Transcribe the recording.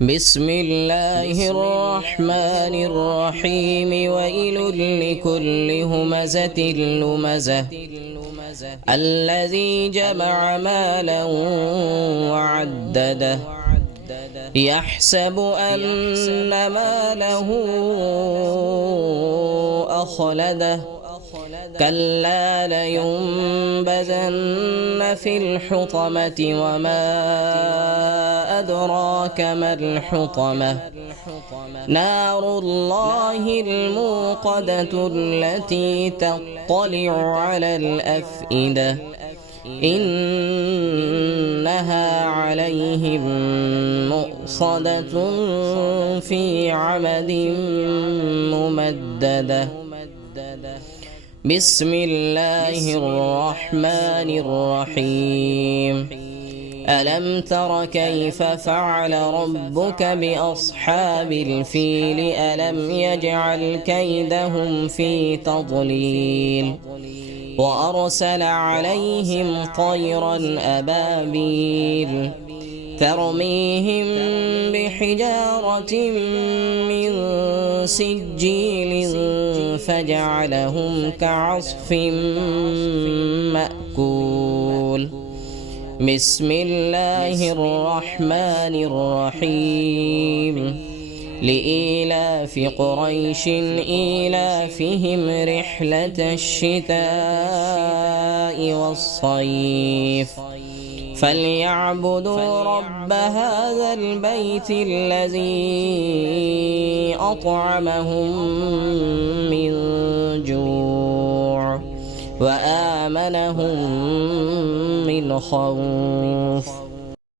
بسم الله الرحمن الرحيم. ويل لكل همزة لمزة الذي جمع مالا وعدده يحسب أن ماله أخلده كلا لينبذن في الحطمة وما أدراك ما الحطمة نار الله الموقدة التي تطلع على الأفئدة إنها عليهم مؤصدة في عمد ممددة. بسم الله الرحمن الرحيم. ألم تر كيف فعل ربك بأصحاب الفيل ألم يجعل كيدهم في تضليل وأرسل عليهم طيرا أبابيل ترميهم بحجارة من سجيل فجعلهم كعصف مأكول. بسم الله الرحمن الرحيم. لإيلاف قريش إيلافهم رحلة الشتاء والصيف فليعبدوا رب هذا البيت الذي أطعمهم من جوع وآمنهم من خوف.